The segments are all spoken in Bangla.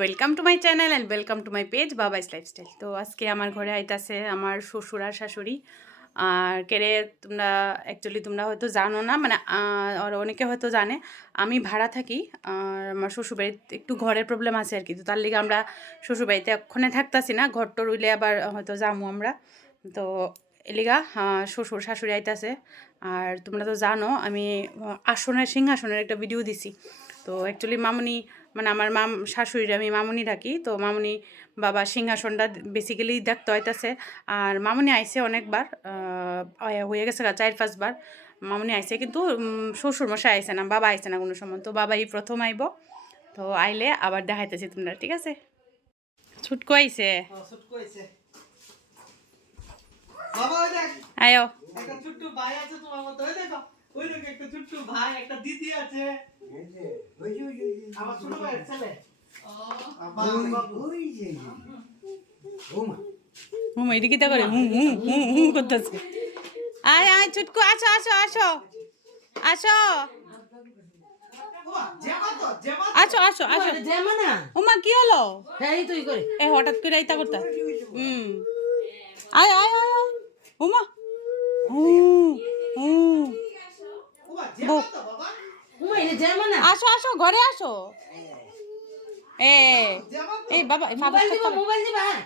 Welcome to my channel and welcome to my page Babai's lifestyle. তো আজকে আমার ঘরে আইতাছে আমার শ্বশুর আর শাশুড়ি। আর কেড়ে তোমরা অ্যাকচুয়ালি তোমরা হয়তো জানো না, মানে আর অনেকে হয়তো জানে আমি ভাড়া থাকি। আর আমার শ্বশুরবাড়িতে একটু ঘরের প্রবলেম আছে আর কি, তো তার লিগে আমরা শ্বশুরবাড়িতে এক্ষণে থাকতাছি না, ঘরটা রইলে আবার হয়তো যামু আমরা। তো এলিগা শ্বশুর শাশুড়ি আইতাছে। আর তোমরা তো জানো আমি সিংহাসনের একটা ভিডিও দিছি। তো অ্যাকচুয়ালি মামুনি, মানে আমার শাশুড়ির আমি মামুনি ডাকি, তো মামুনি বাবা সিংহাসনটা বেসিক্যালি দেখতে হইতাছে। আর মামুনি আইসে অনেকবার, হয়ে গেছে 4-5 বার মামুনি আইসে, কিন্তু শ্বশুর মশাই আইসে না, বাবা আইসে না কোনো সময়। তো বাবা এই প্রথম আইব, তো আইলে আবার দেখাইতেছি তোমরা, ঠিক আছে? ছুটকো আইসে, আয়ো। একটা ছোট্ট ভাই আছে তোমার মতো, ওই দেখো, ওই দেখো একটা ছোট্ট ভাই, একটা দিদি আছে, আমার ছোট ভাইয়ের ছেলে। হুম, এদিকে তা করে হুম হুম হুম হুম করতেছে। আয় আয় ছুটকো, আসো আসো আসো আসো আসো আসো আসো। উমা কি হলো? এ হঠাৎ করে আইতা করতা। আয় আয় আয় আয় উমা। আসো আসো ঘরে আসো। এই বাবা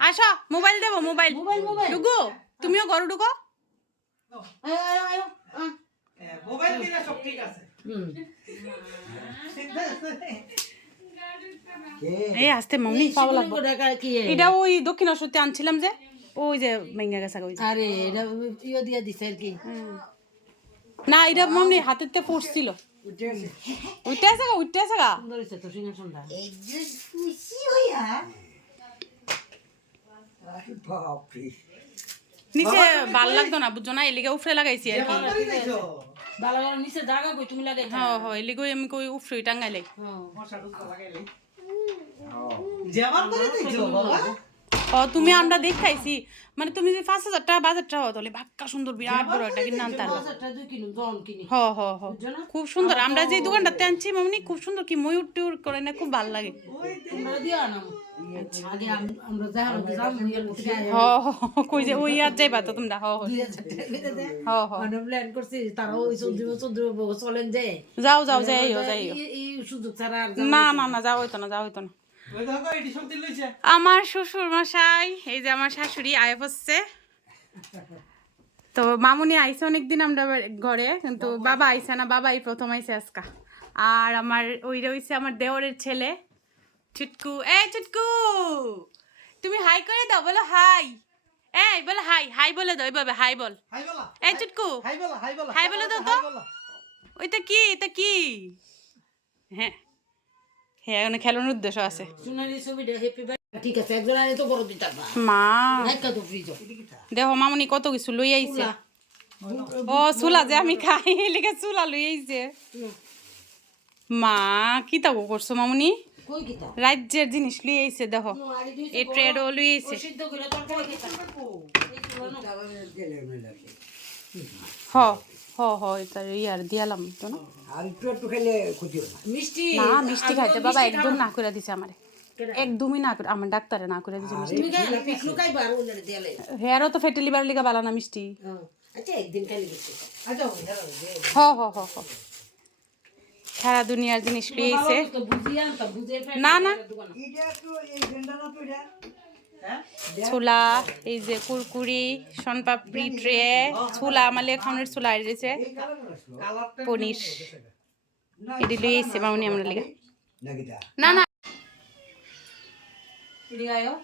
আসো, মোবাইল দেবো, মোবাইল ঢুকো, তুমিও ঘরে ঢুকো। মোবাইল দিলে সব ঠিক আছে। এই আসতে মামনি পাওয়া লাগবে। এটা ওই দক্ষিণেশ্বরতে আনছিলাম যে, ওই যে ভেঙে গেছে। আরে এটা ইয়ে দিয়ে দিছে আর কি। না এটা মামনি হাতের তে পড়ছিল। উঠতে আছে গা, উঠতে আছে গা। সুন্দর হইছে তো সিংহাসনটা। নিচে ভাল লাগতো না, বুঝছো না, এলিগে উফরে লাগাইছি আর কি। বালাগার নিচে জায়গা কই তুমি লাগাইছো? হ্যাঁ হ্যাঁ, এলিগে আমি কই উফরে টাঙ্গাইলাই। যেমন করে দিছো বাবা। তুমি আমরা দেখাইছি, মানে তুমি যে 5,000 টাকা বাজারটা হতো তাহলে বাক্কা সুন্দর বিরাট বড় একটা কিনে আনতে পারবা। হ হ হ, খুব সুন্দর। আমরা যে দোকানটাতে আনছি মামনি, খুব সুন্দর, কি ময়ূর টুর করে না, খুব ভালো লাগে। হ হ, কই যে ওই আর যাইবা তো তোমরা? হ হ হ হ, প্ল্যান করছি তারা ওই চন্দ্র চলেন যে যাও যাও, যাইও যাইও। এই সুযোগ ছাড়া না না না, যাও হইতো না, যাও হইতো না। ওই দেখো এটি সব দিল লইছে। আমার শ্বশুর মশাই, এই যে আমার শাশুড়ি আয় হচ্ছে। তো মামুনি আইসে অনেকদিন আমরা ঘরে, কিন্তু বাবা আইসে না, বাবা এই প্রথম আইসে আজকা। আর আমার ওই রয়েছে আমার দেওরের ছেলে ছুটকু। এই ছুটকু, তুমি হাই করে দাও, বলো হাই। এই বলো হাই, হাই বলে দাও, এইভাবে হাই বল। হাই বলা। এই ছুটকু, হাই বলা, হাই বলা। হাই বলে দাও তো। ওইটা কি, এটা কি? হ্যাঁ হ্যাঁ, এখানে খেলানোর উদ্দেশ্য আছে। ঠিক আছে একজন আরে তো বড় দিতা মা একটা তো ফ্রিজ দেখো মামুনি কত কিছু লই আইছে। ও চুলা যে আমি খাই, লিখে চুলা লই আইছে। মা কি তাও করছো মামুনি? কই কিতা রাজ্যের জিনিস লই আইছে, দেখো এই ট্রেডও লই আইছে। সিদ্ধ করে তরকারি খেতা হ হ হ, এটা ইয়ার দিয়ালাম তো না। আর একটু খেলে ক্ষতি হবে না। মিষ্টি না মিষ্টি খাইতে বাবা একদম না করে দিছে আমারে, একদমই না করে, আমার ডাক্তারে না করে দিছে মিষ্টি। তুমি খাই না পিছলু খাই বার ওলে দেলে হেয়ারও তো ফেটে লিভার লিগা বালা না মিষ্টি। আচ্ছা একদিন খালি দিছি আচ্ছা হ হ হ হ, সারা দুনিয়ার জিনিস লই আইছে। তো বুঝিয়া তা বুঝে ফেলে না না, এটা তো এই ভেন্ডা না তো এটা ছোলা, এই যে কুরকুরি, শনপাপড়ি ট্রে, ছোলা আমালে খাওয়ানোর ছোলা আইছে, পনির এটি লই আইছে মামুনি আমরা লিগা। নাকিটা না না, লিগায়ও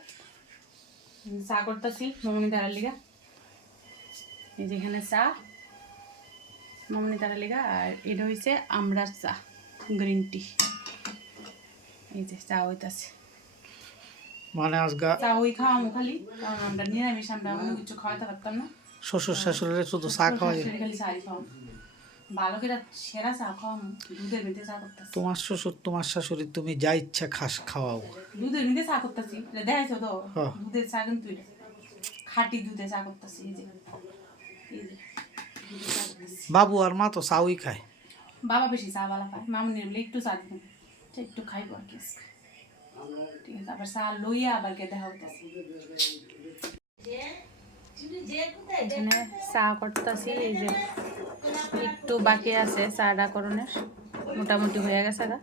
চা করতেছি মামুনি তারার লিগা। এই যে এখানে চা মামুনি তারার লিগা, আর এটা হইছে আমরার চা, গ্রিন টি। এই যে চা হইতাছে, মানে আজগা চা ওই খাওয়ামো খালি, কারণ আমরা নিরামিষ, আমরা অন্য কিছু খাওয়াতে পারতাম না। শ্বশুর শাশুড়ির শুধু চা খাওয়াই। খালি চাই খাওয়াম, ভালো করে সেরা চা খাওয়ামো, দুধের মধ্যে চা করতেছি। তোমার শ্বশুর তোমার শাশুড়ি তুমি যা ইচ্ছা খাওয়াও। দুধের মধ্যে চা করতেছি, দেখাইছো তো? হ্যাঁ। দুধের চা কিন্তু এটা খাঁটি দুধে চা করতেছি। এই যে বাবু আর মা তো চাউই খায়। বাবা বেশি চা বালা পায়, মামুনির বলে একটু চা দিবেন, একটু খাইব আর কি আজকে। ঠিক আছে, আবার চা লইয়া আবার কে দেখা হইতেছে। এখানে চা করতেছি, এই যে একটু বাকি আছে চাটা করণের, মোটামুটি হয়ে গেছে গা,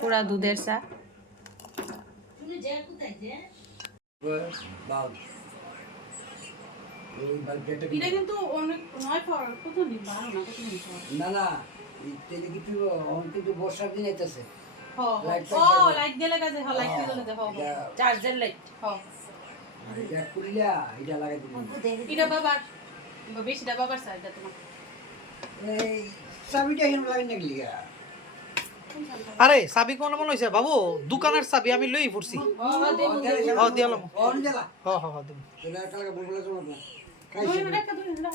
পুরা দুধের চা। এটা কিন্তু অনেক নয় পর কতদিন বারো না কতদিন পর। না না এটা কিছু কিন্তু বর্ষার দিন আইতেছে ও লাইট দিলে কাজে হ, লাইট দিলে দে হ, চার্জার লাইট হ। এটা খুললা এটা লাগাই দিবি এটা বাবার বেশিটা বাবার চা, এটা তোমার। এই চাবিটা এখানে লাগাই না গলিয়া আরে চাবি কোন মনে হইছে বাবু? দোকানের চাবি আমি লই ফুরছি। হ দিয়ালাম। অন দিলা হ দেব। তোলা কালকে বলবলা চলো না দুই মিনিট একটা দুই মিনিট দাও।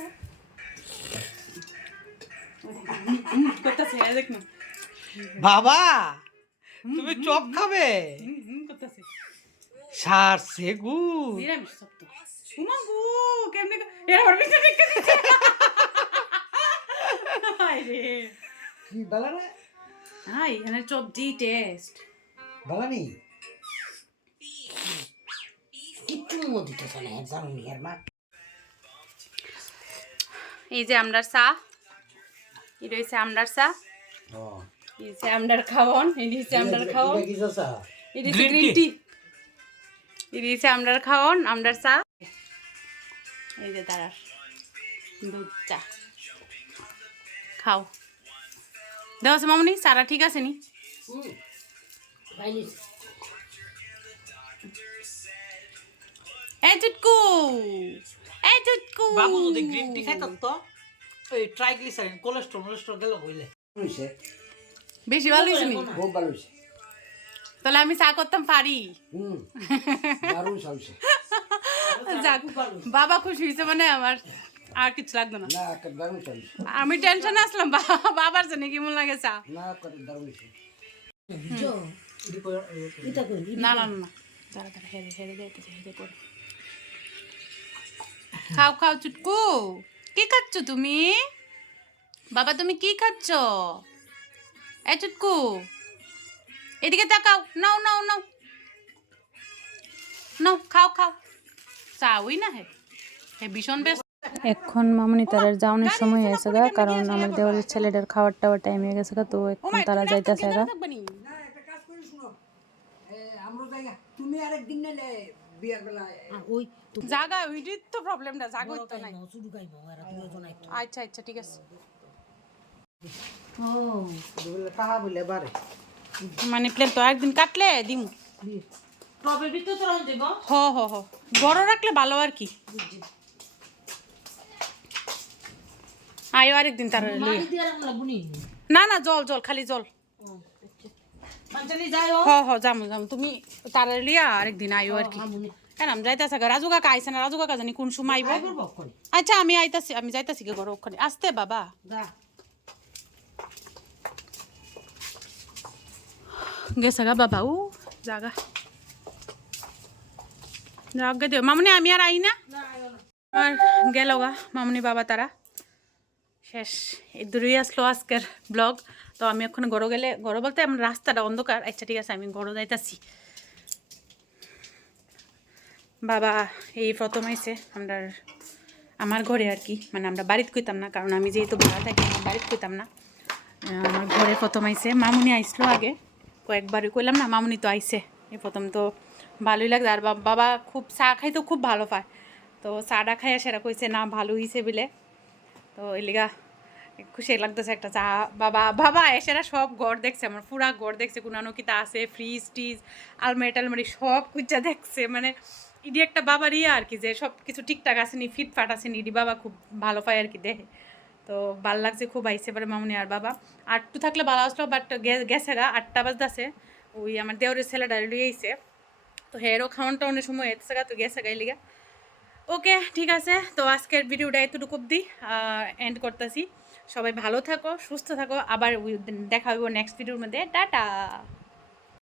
করতেছে দেখ না বাবা তুমি চপ খাবে? করতেছে সারছে গু। নিরামিষ সব তো উমা গু কেমনে এর আমার বিতে ঠিক আছে। হাই রে কি বালা না হাই এখানে চপ দি টেস্ট বালা নেই কিচ্ছু দিতেছে না জানি আর মা। এই যে আমরার চা, এটা হচ্ছে আমরার চা, এই যে আমরার খাওয়ন, এই হচ্ছে আমরার খাওয়ন, কি চাচা এটা হচ্ছে গ্রিন টি, এটা হচ্ছে আমরার খাওয়ন, আমরার চা। এই যে তারার দুধ চা খাও। দেওয়া আছে মামুনি চারা ঠিক আছে নি? এই চুটকু, এই চুটকু বাবু যদি গ্রিন টি খাইতো তো এই ট্রাইগ্লিসারিন কোলেস্ট্রল গেল কইলে। হইছে বেশি ভালো হয়েছে নি? খুব ভালো হইছে তাহলে আমি চা করতাম পারি। দারুণ হইছে যাক, বাবা খুশি হয়েছে মানে আমার আর কিছু লাগতো না। না একটা দারুণ হইছে আমি টেনশনে আসলাম বাবার জন্য কেমন লাগে চা। না করে দারুণ হইছে না না না দাঁড়া দাঁড়া হেরে হেরে যাইতেছে, হেরে করে খাও খাও চুটকু। কি খাচ্ছ তুমি বাবা? তুমি কি খাচ্ছ? এই চুটকু এদিকে তাকাও, নাও নাও নাও নাও খাও খাও। চা ওই না হে ভীষণ ব্যস্ত। এখন মামনি তারার যাওয়ানোর সময় হয়েছে গা, কারণ আমার দেওয়ালের ছেলেটার খাওয়ার টাওয়ার টাইম হয়ে গেছে গা, তো এখন তারা যাইতেছে গা। না একটা কাজ করি শুনো আমরা জায়গা তুমি আরেকদিন নিলে বিয়ার বেলা ওই জাগা ওইটাই তো প্রবলেমটা, জাগা তো নাই। শুরু গাইব আর দুজন একটু আচ্ছা আচ্ছা ঠিক আছে। ও কাহা বলে বারে মানে প্লেন তো একদিন কাটলে দিমু। টবের ভিতরে তো রাখ দেব। হ বড় রাখলে ভালো আর কি। আয়ো আরেকদিন তার মাটি দিয়ে রাখলা বুনি না না জল জল খালি জল। মানচালি যাইও যামু যামু, তুমি তার লিয়া আরেকদিন আয়ো আর কি। কেন আমি যাইতাছি রাজু কাকা আইছে না, রাজু কাকা জানি কোন সময় আইব। আচ্ছা আমি আইতাছি, আমি যাইতাছি গে ঘর ওখানে আসতে বাবা। গেছে গা বাবা ও জাগা জাগা দিও মামনি, আমি আর আই না। আর গেল গা মামনি বাবা তারা শেষ। এই দূরেই আসলো আজকের ব্লগ। তো আমি এখন গড়ো গেলে, গড়ো বলতে আমার রাস্তাটা অন্ধকার। আচ্ছা ঠিক আছে আমি গড়ো যাইতাছি। বাবা এই প্রথম আইছে আমার ঘরে আর কি, মানে আমরা বাড়িতে কইতাম না, কারণ আমি যেহেতু ভাড়া থাকি আমার বাড়িতে কইতাম না। আমার ঘরে প্রথম আইছে। মামুনি আইসলো আগে কয়েকবারই কইলাম না, মামুনি তো আইছে এই প্রথম। তো ভালোই লাগছে। আর বাবা খুব চা খাইতেও খুব ভালো পায়, তো চাটা খাইয়া সেরা কইছে না ভালো হয়েছে বলে। তো এলিগা খুশি লাগতেছে একটা চা। বাবা এসেরা সব ঘর দেখছে, আমার পুরা ঘর দেখছে, কোনানো কিতা আছে, ফ্রিজ টিজ আলমারি টালমারি সব কুচা দেখছে। মানে ইডি একটা বাবার ইয়ে আর কি, যে সব কিছু ঠিকঠাক আসেনি, ফিটফাট আসেনি, ইডি বাবা খুব ভালো পায় আর কি দেখে। তো ভাল লাগছে খুব। আইসে এবারে মামুনি আর বাবা আটটু থাকলে ভালো আসলো, বাট গেছে গা 8টা বাজতেছে। ওই আমার দেওরের ছেলেটা লুয়ে আইছে, তো হেরও খাওয়ান টাউনের সময় এসে গা, তো গেছে গা লিগা। ওকে ঠিক আছে, তো আজকের ভিডিওটা এতটুকু অবধি এন্ড করতেছি। সবাই ভালো থাকো, সুস্থ থাকো, আবার দেখা হইব নেক্সট ভিডিওর মধ্যে। টাটা।